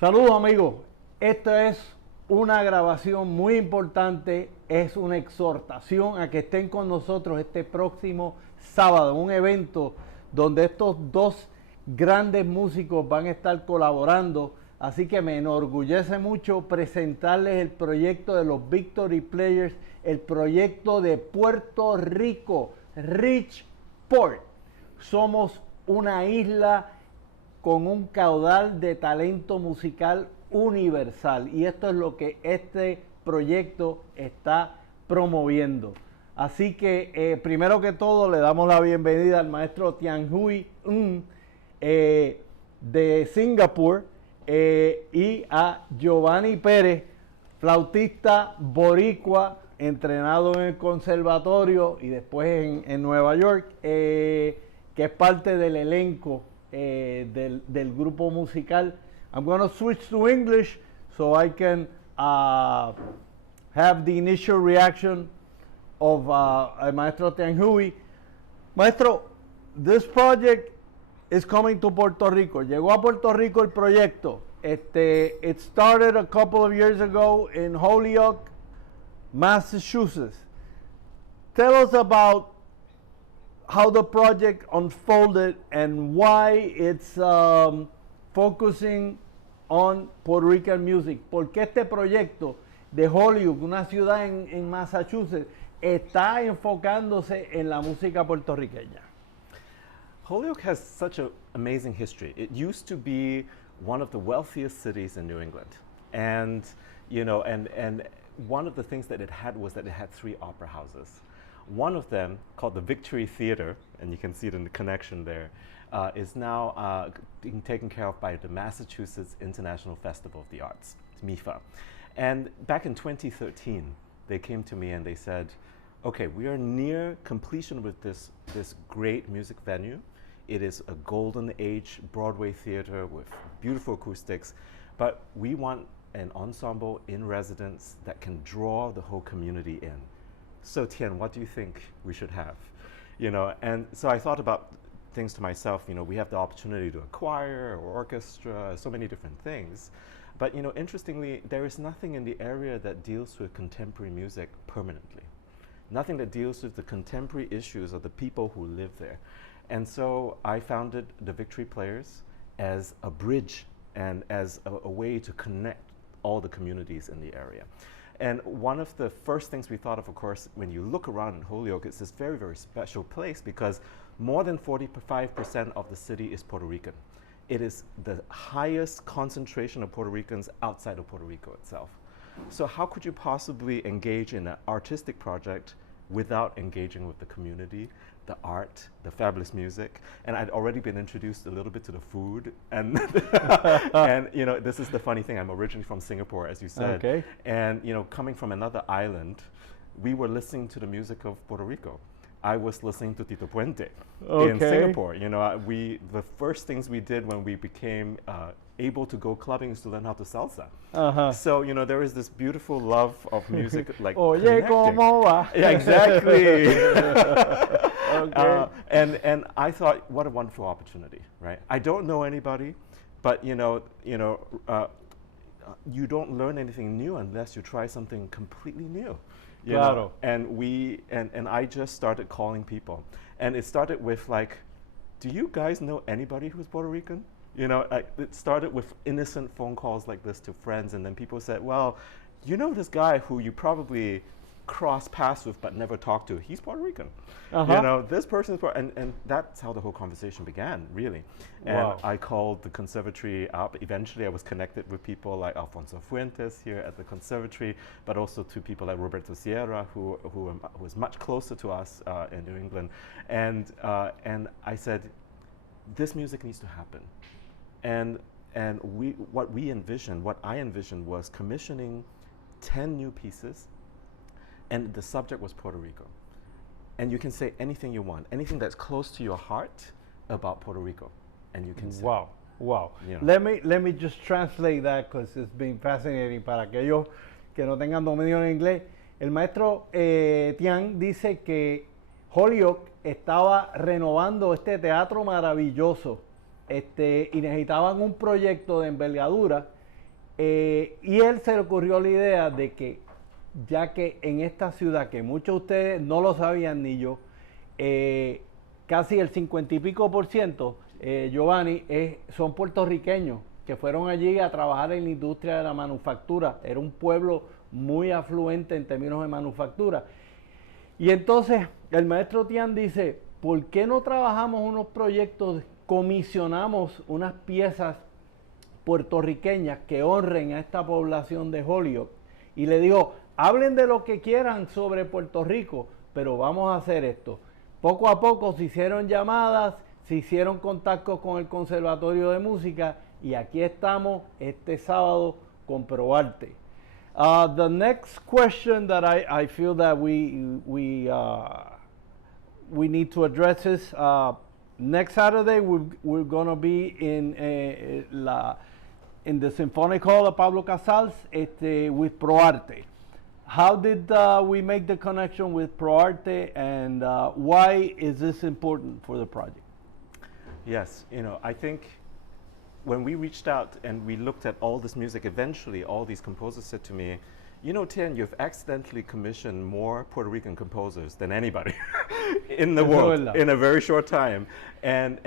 Saludos amigos, esta es una grabación muy importante, es una exhortación a que estén con nosotros este próximo sábado, un evento donde estos dos grandes músicos van a estar colaborando, así que me enorgullece mucho presentarles el proyecto de los Victory Players, el proyecto de Puerto Rico, Rich Port. Somos una isla con un caudal de talento musical universal y esto es lo que este proyecto está promoviendo. Así que primero que todo le damos la bienvenida al maestro Tyanhui Ng de Singapur y a Giovanni Pérez, flautista boricua, entrenado en el conservatorio y después en Nueva York, que es parte del elenco del grupo musical. I'm going to switch to English so I can have the initial reaction of Maestro Tyanhui. Maestro, this project is coming to Puerto Rico. Llegó a Puerto Rico el proyecto. It started a couple of years ago in Holyoke, Massachusetts. Tell us about how the project unfolded and why it's focusing on Puerto Rican music. ¿Por qué este proyecto de Holyoke, una ciudad en Massachusetts, está enfocándose en la música puertorriqueña? Holyoke has such an amazing history. It used to be one of the wealthiest cities in New England. And, you know, and one of the things that it had was that it had 3 opera houses. One of them, called the Victory Theater, and you can see it in the connection there, is now being taken care of by the Massachusetts International Festival of the Arts, MIFA. And back in 2013, they came to me and they said, okay, we are near completion with this great music venue. It is a golden age Broadway theater with beautiful acoustics, but we want an ensemble in residence that can draw the whole community in. So Tien, what do you think we should have? You know, and so I thought about things to myself, you know, we have the opportunity to a choir or orchestra, so many different things. But, you know, interestingly, there is nothing in the area that deals with contemporary music permanently. Nothing that deals with the contemporary issues of the people who live there. And so I founded the Victory Players as a bridge and as a way to connect all the communities in the area. And one of the first things we thought of course, when you look around in Holyoke, it's this very, very special place because more than 45% of the city is Puerto Rican. It is the highest concentration of Puerto Ricans outside of Puerto Rico itself. So how could you possibly engage in an artistic project without engaging with the community, the art, the fabulous music? And I'd already been introduced a little bit to the food. And, and you know, this is the funny thing. I'm originally from Singapore, as you said. Okay. And, you know, coming from another island, we were listening to the music of Puerto Rico. I was listening to Tito Puente in Singapore. You know, the first things we did when we became able to go clubbing is to learn how to salsa. So, you know, there is this beautiful love of music, like Oye, ¿cómo va? Yeah, exactly. And I thought, what a wonderful opportunity, right? I don't know anybody, but you don't learn anything new unless you try something completely new. You know? And I just started calling people, and it started with like, do you guys know anybody who's Puerto Rican? You know, it started with innocent phone calls like this to friends, and then people said, well, you know this guy who you probably cross paths with but never talked to, he's Puerto Rican. You know, this person is and that's how the whole conversation began, really. And I called the conservatory up. Eventually I was connected with people like Alfonso Fuentes here at the conservatory, but also to people like Roberto Sierra, who was much closer to us in New England. And I said, this music needs to happen. And what I envisioned was commissioning 10 new pieces, and the subject was Puerto Rico. And you can say anything you want, anything that's close to your heart about Puerto Rico, and you can say. Wow. You know. Let me just translate that because it's been fascinating para aquellos que no tengan dominio en inglés. El maestro Tian dice que Holyoke estaba renovando este teatro maravilloso y necesitaban un proyecto de envergadura Y él se le ocurrió la idea de que, ya que en esta ciudad, que muchos de ustedes no lo sabían ni yo, casi el 50 y pico por ciento, Giovanni, son puertorriqueños que fueron allí a trabajar en la industria de la manufactura. Era un pueblo muy afluente en términos de manufactura. Y entonces el maestro Tian dice, ¿por qué no trabajamos unos proyectos, comisionamos unas piezas puertorriqueñas que honren a esta población de Holyoke? Y le dijo, hablen de lo que quieran sobre Puerto Rico, pero vamos a hacer esto. Poco a poco se hicieron llamadas, se hicieron contactos con el Conservatorio de Música y aquí estamos este sábado con ProArte. The next question that I feel that we need to address is next Saturday we're going to be in the Symphonic Hall of Pablo Casals with ProArte. How did we make the connection with ProArte, and why is this important for the project? Yes, I think when we reached out and we looked at all this music, eventually all these composers said to me, Tyan, you've accidentally commissioned more Puerto Rican composers than anybody in the world in a very short time. And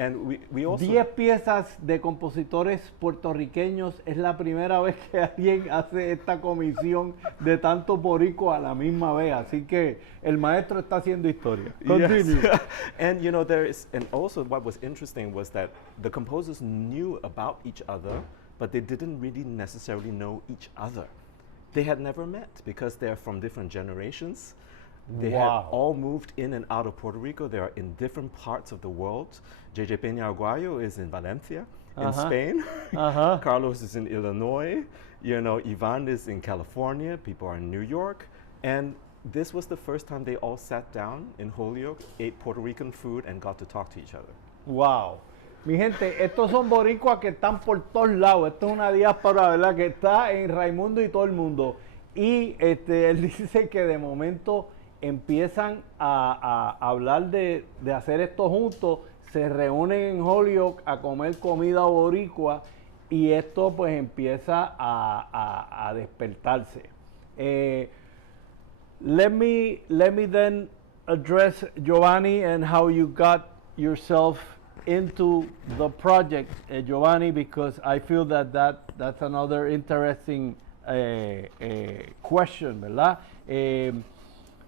we also... 10 piezas de compositores puertorriqueños, es la primera vez que alguien hace esta comisión de tantos boricuas a la misma vez, así que el maestro está haciendo historia. Continue. Yes. And also what was interesting was that the composers knew about each other, but they didn't really necessarily know each other. They had never met because they're from different generations. They had all moved in and out of Puerto Rico. They are in different parts of the world. J.J. Peña Aguayo is in Valencia, in Spain. Carlos is in Illinois. Ivan is in California. People are in New York. And this was the first time they all sat down in Holyoke, ate Puerto Rican food, and got to talk to each other. Wow. Mi gente, estos son boricuas que están por todos lados. Esto es una diáspora, ¿verdad? Que está en Raimundo y todo el mundo. Y él dice que de momento empiezan a hablar de hacer esto juntos, se reúnen en Holyoke a comer comida boricua y esto pues empieza a despertarse. Let me then address Giovanni and how you got yourself into the project, Giovanni, because I feel that's another interesting question, ¿verdad?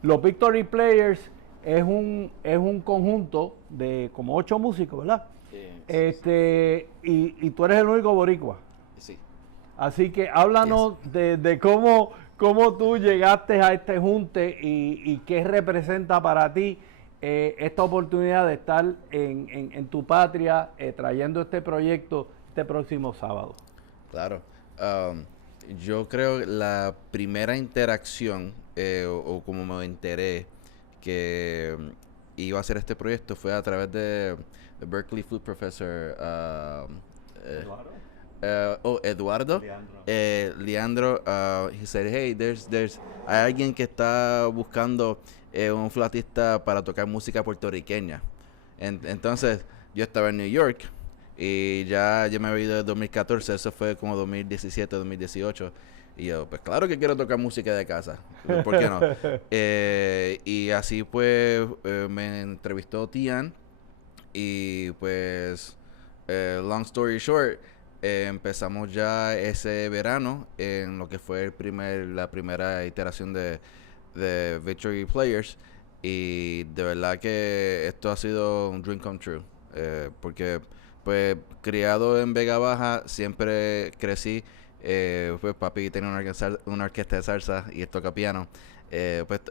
Los Victory Players es un conjunto de como 8 músicos, ¿verdad? Y tú eres el único boricua. Sí. Así que háblanos de cómo tú llegaste a este junte y qué representa para ti esta oportunidad de estar en tu patria trayendo este proyecto este próximo sábado. Claro. Yo creo que la primera interacción o como me enteré que iba a hacer este proyecto fue a través de Berkeley Flute Professor Eduardo. Leandro. He said, hey, hay alguien que está buscando un flautista para tocar música puertorriqueña. Entonces, yo estaba en New York y ya me había ido en 2014, eso fue como 2017, 2018. Y yo, pues claro que quiero tocar música de casa, ¿por qué no? Y así pues me entrevistó Tyan y pues, long story short, empezamos ya ese verano en lo que fue la primera iteración de Victory Players, y de verdad que esto ha sido un dream come true, porque pues criado en Vega Baja siempre crecí, pues papi tenía una orquesta de salsa y toca piano, pues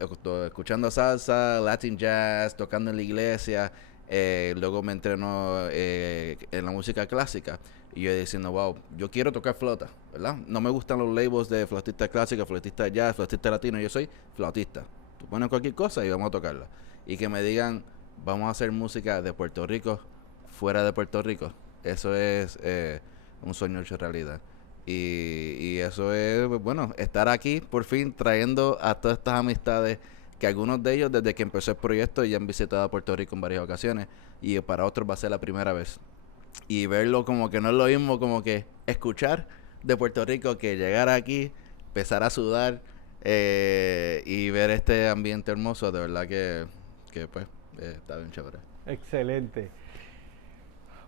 escuchando salsa, Latin jazz, tocando en la iglesia, luego me entrenó en la música clásica. Y yo diciendo, wow, yo quiero tocar flauta, ¿verdad? No me gustan los labels de flautista clásica, flautista de jazz, flautista latino. Yo soy flautista. Tú pones cualquier cosa y vamos a tocarla. Y que me digan, vamos a hacer música de Puerto Rico, fuera de Puerto Rico. Eso es un sueño hecho realidad. Y eso es, bueno, estar aquí por fin trayendo a todas estas amistades que algunos de ellos desde que empezó el proyecto ya han visitado a Puerto Rico en varias ocasiones y para otros va a ser la primera vez. Y verlo como que no es lo mismo como que escuchar de Puerto Rico que llegar aquí, empezar a sudar y ver este ambiente hermoso, de verdad que pues está bien chévere. Excelente.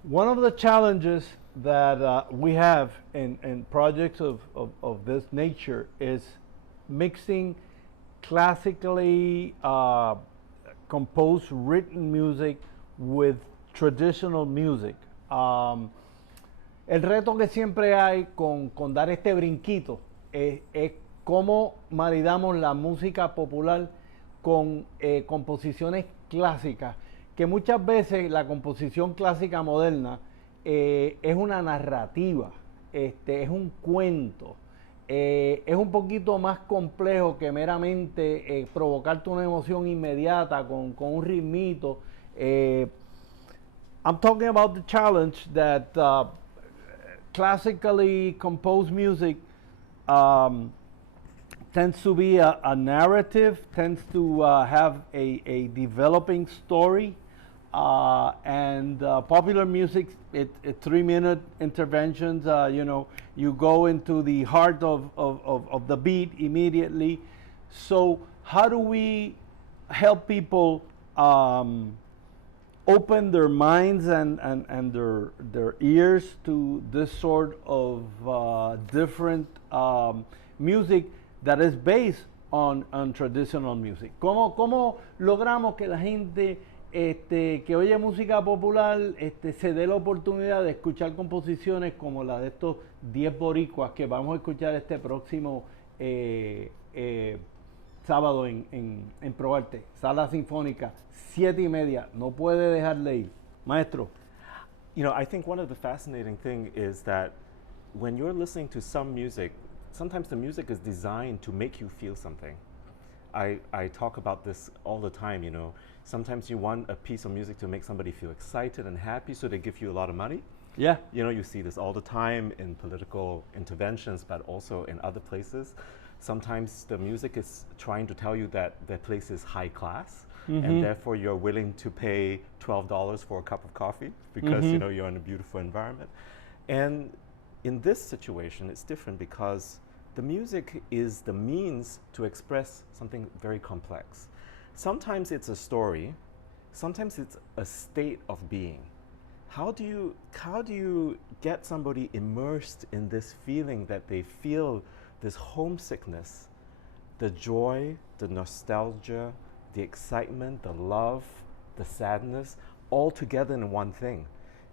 One of the challenges that we have in projects of this nature is mixing classically composed written music with traditional music. El reto que siempre hay con dar este brinquito es cómo maridamos la música popular con composiciones clásicas, que muchas veces la composición clásica moderna es una narrativa, es un cuento, es un poquito más complejo que meramente provocarte una emoción inmediata con un ritmito. I'm talking about the challenge that classically composed music tends to be a narrative, tends to have a developing story, and popular music, it 3-minute interventions, you go into the heart of the beat immediately. So how do we help people open their minds and their ears to this sort of different music that is based on traditional music? ¿Cómo logramos que la gente que oye música popular se dé la oportunidad de escuchar composiciones como la de estos 10 boricuas que vamos a escuchar este próximo sábado en Proarte, sala sinfónica, 7:30, no puede dejar de ir. Maestro. You know, I think one of the fascinating thing is that when you're listening to some music, sometimes the music is designed to make you feel something. I talk about this all the time, you know. Sometimes you want a piece of music to make somebody feel excited and happy, so they give you a lot of money. Yeah. You know, you see this all the time in political interventions, but also in other places. Sometimes the music is trying to tell you that the place is high class, and therefore you're willing to pay $12 for a cup of coffee because you know you're in a beautiful environment. And in this situation, it's different because the music is the means to express something very complex. Sometimes it's a story, sometimes it's a state of being. How do you get somebody immersed in this feeling that they feel this homesickness, the joy, the nostalgia, the excitement, the love, the sadness, all together in one thing,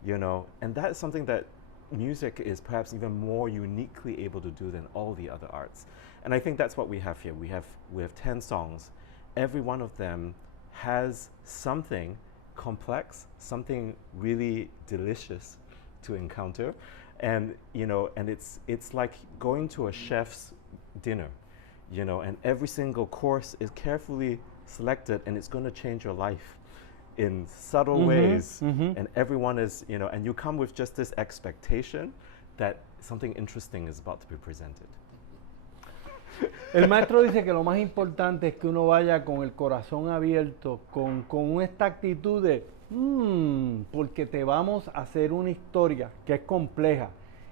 you know? And that is something that music is perhaps even more uniquely able to do than all the other arts. And I think that's what we have here. We have 10 songs. Every one of them has something complex, something really delicious to encounter. And you know, and it's like going to a chef's dinner, you know, and every single course is carefully selected and it's going to change your life in subtle ways. And everyone is, you know, and you come with just this expectation that something interesting is about to be presented. El maestro dice que lo más importante es que uno vaya con el corazón abierto, con esta actitud de porque te vamos a hacer una historia que es compleja.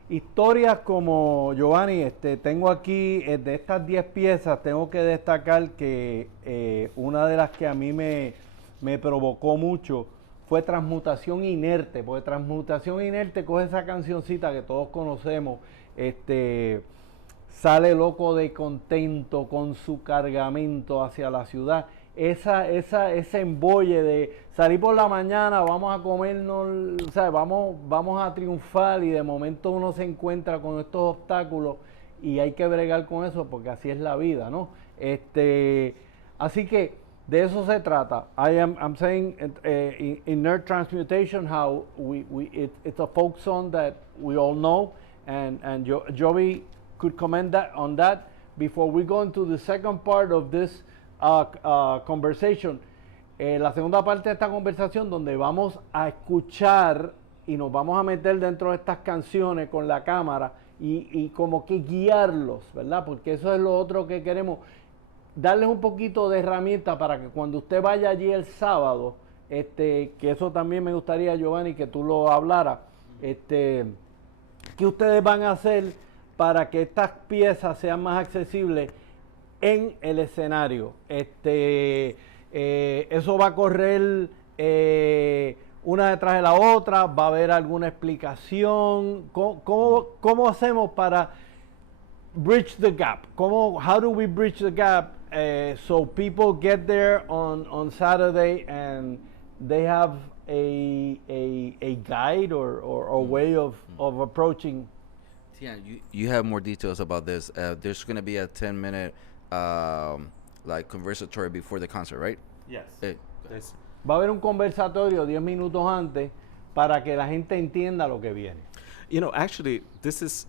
Historias como, Giovanni, tengo aquí de estas 10 piezas, tengo que destacar que una de las que a mí me provocó mucho fue Transmutación Inerte, porque Transmutación Inerte coge esa cancioncita que todos conocemos, sale loco de contento con su cargamento hacia la ciudad. Ese embolle de salir por la mañana, vamos a comernos, o sea, vamos a triunfar, y de momento uno se encuentra con estos obstáculos y hay que bregar con eso porque así es la vida, ¿no? Así que de eso se trata. I'm saying in Nerd Transmutation how it's a folk song that we all know, and Joey could comment on that before we go into the second part of this conversation. La segunda parte de esta conversación, donde vamos a escuchar y nos vamos a meter dentro de estas canciones con la cámara y como que guiarlos, ¿verdad? Porque eso es lo otro que queremos, darles un poquito de herramienta para que cuando usted vaya allí el sábado, que eso también me gustaría, Giovanni, que tú lo hablaras, que ustedes van a hacer para que estas piezas sean más accesibles en el escenario. Eso va a correr una detrás de la otra, va a haber alguna explicación. ¿Cómo hacemos para bridge the gap? How do we bridge the gap so people get there on Saturday and they have a guide or way of approaching? Yeah, you have more details about this. There's going to be a 10-minute like conversatory before the concert, right? Yes. There's Va a haber un conversatorio 10 minutos antes para que la gente entienda lo que viene. You know, actually, this is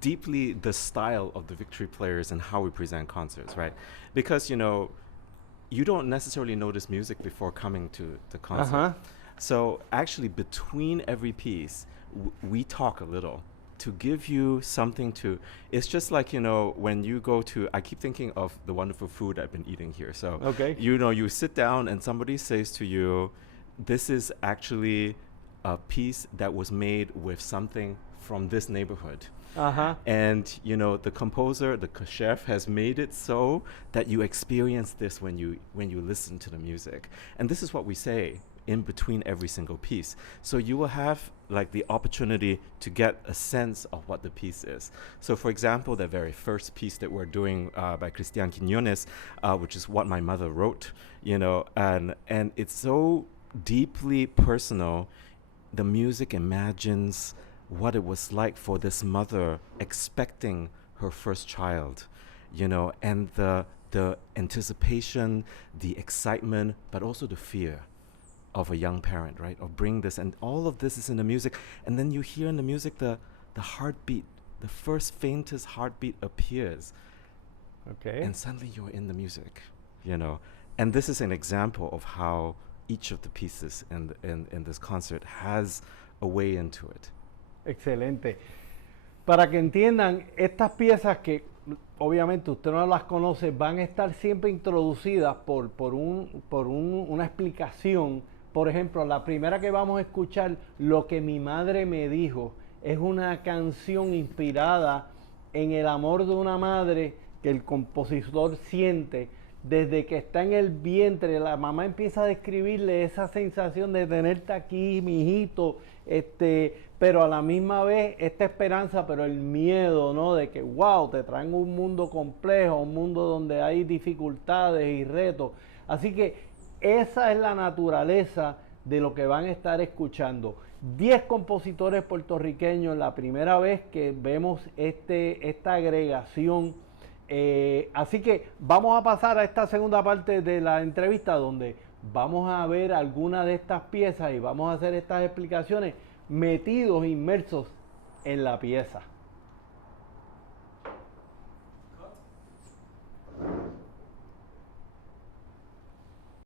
deeply the style of the Victory Players and how we present concerts, right? Because, you know, you don't necessarily notice music before coming to the concert. So actually, between every piece, we talk a little to give you something to, it's just like, you know, when you go to, I keep thinking of the wonderful food I've been eating here. So, you know, you sit down and somebody says to you, this is actually a piece that was made with something from this neighborhood. And, you know, the composer, the chef has made it so that you experience this when you listen to the music. And this is what we say in between every single piece. So you will have like the opportunity to get a sense of what the piece is. So for example, the very first piece that we're doing by Cristian Quiñones, which is what my mother wrote, you know, and it's so deeply personal. The music imagines what it was like for this mother expecting her first child, you know, and the anticipation, the excitement, but also the fear of a young parent, right? Of bring this, and all of this is in the music. And then you hear in the music the heartbeat, the first faintest heartbeat appears. And suddenly you're in the music, you know. And this is an example of how each of the pieces in this concert has a way into it. Excelente. Para que entiendan, estas piezas que obviamente usted no las conoce, van a estar siempre introducidas por una explicación. Por ejemplo, la primera que vamos a escuchar, Lo que mi madre me dijo, es una canción inspirada en el amor de una madre que el compositor siente desde que está en el vientre. La mamá empieza a describirle esa sensación de tenerte aquí, mi hijito, pero a la misma vez esta esperanza, pero el miedo, ¿no? De que, wow, te traen un mundo complejo, un mundo donde hay dificultades y retos. Así que esa es la naturaleza de lo que van a estar escuchando. 10 compositores puertorriqueños, la primera vez que vemos esta agregación. Así que vamos a pasar a esta segunda parte de la entrevista donde vamos a ver algunas de estas piezas y vamos a hacer estas explicaciones metidos, inmersos en la pieza.